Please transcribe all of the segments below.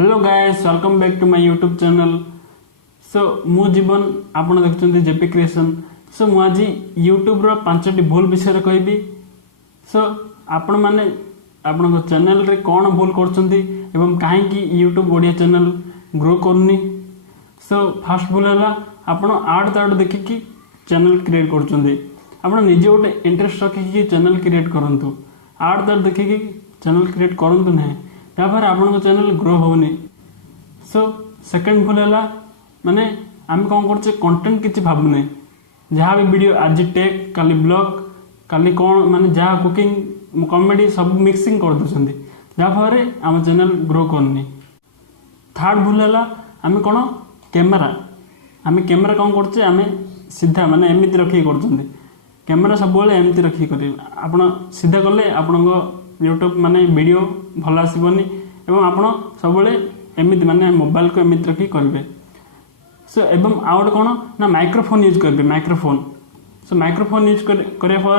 Hello guys, welcome back to my YouTube channel. So मु जीवन आपण देखुछन्ती जेपी क्रिएशन। सो मु आज यूट्यूब रो 5टी भूल विषय कहबी। सो आपण माने आपण चैनल रे कोन भूल करछन्ती एवं काहे कि यूट्यूब ओडिया चैनल ग्रो करनी। सो फर्स्ट भूल हला आपण आड ताड देखि कि चैनल क्रिएट करछन्ती। आपण निजे गोटे इंटरेस्ट रखि कि चैनल क्रिएट करंतु। आड ताड देखि कि चैनल क्रिएट करंतु नहीं, याफर आपन चैनल ग्रो होनी। सो सेकंड भूल है माने आम कौन करचे कंटेंट किसी भावुने, जहाँ भी वीडियो आज टेक काली ब्लॉग काली कौन माने जहाँ कुकिंग कॉमेडी सब मिक्सिंग कर दउछन्ती, जहाँफल आम चैनल ग्रो करनी। थर्ड भूल है आम कौन कैमेरा कौन करचे आम सीधा माने एमती रखी कर कैमेरा सब एमती रखी कर आपण सीधा कले आपण यूट्यूब माने वीडियो भल आसबनी एवं आपण सब एमती माने मोबाइल को एमती रखी करेंगे। सो एवं आउ गोटे कौन ना माइक्रोफोन यूज करेंगे। माइक्रोफोन सो माइक्रोफोन यूज कर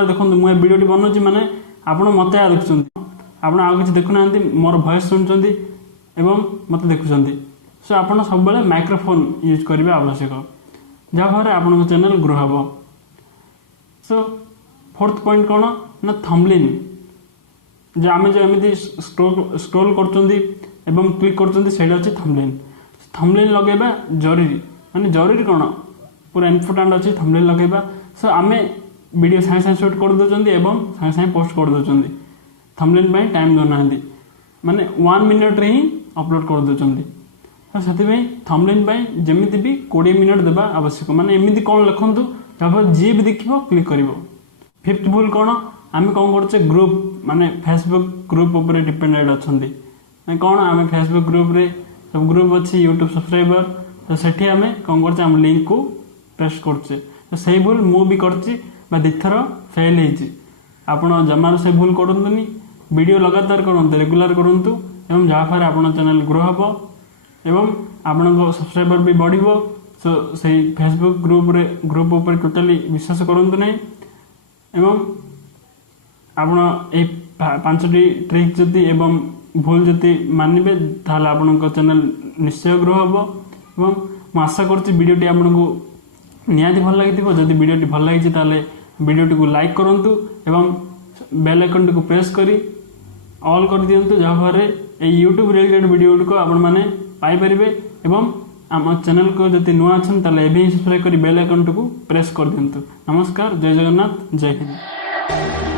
देखो मुझे वीडियो बनाऊँगी माने आपण मत देखुं आप किसी देखुना मोर भॉइस शुणुंट एवं मत देखुं। सो आप सब माइक्रोफोन यूज करने आवश्यक, जहाँफल आप चैनल ग्रो हम। सो फोर्थ पॉइंट कौन ना थंबनेल, जो आम जो एमती स्क्रोल कर क्लिक कर थंबनेल। थंबनेल लगेबा जरूरी माने जरूरी कौन पूरा इम्पोर्टाट अच्छी थंबनेल लगेबा। सो आम वीडियो सागे सागे शूट कर दउछन्ती एवं सागे सागे पोस्ट कर दउछन्ती। थंबनेल पे टाइम दउनाहांती माने 1 मिनट रे ही अपलोड कर दउछन्ती। तो सेति थंबनेल पे जेमिति भी 20 मिनट देबा आवश्यक, माने एमिति कौन लिखंतु जहाँ जी भी देखिबो क्लिक करिवो। फिफ्थ भूल कौन आम कौन करचे ग्रुप माने फेसबुक ग्रुप उपर डिपेंडेड अच्छा कौन आम फेसबुक ग्रुप रे सब ग्रुप अच्छी यूट्यूब सब्सक्राइबर। तो सेठी आम कौन करचे आम लिंक को पेस्ट करचे। तो सही भूल मु भी करची दिथर फेल होती। आपड़ जमार से भूल करतुनी, वीडियो लगातार करते रेगुलर करंतु एवं जहाँफल आप चैनल ग्रो हम एवं आपण सब्सक्राइबर भी बढ़िबो। सो सही फेसबुक ग्रुप उपर टोटाली विश्वास करंतु नहीं एवं आपण ए 5टी ट्रिक जदि एवं भूल जदि मानबे ताहले आपन चैनल निश्चय ग्रो हम। एवं मैं आशा करछि वीडियोटी आपको निहाती भल लगी। जदि वीडियोटी भल लगी ताहले वीडियोटी को लाइक करंतु एवं बेल आइकन को प्रेस करी ऑल कर दियंतु, जहाँफल ए यूट्यूब रिलेटेड वीडियो को आपण माने पाई परिबे। एवं आम चैनल को जदि नुआ अछन ताहले एबे सब्सक्राइब करी बेल आइकन को प्रेस कर दियंतु। नमस्कार, जय जगन्नाथ, जय हिंद।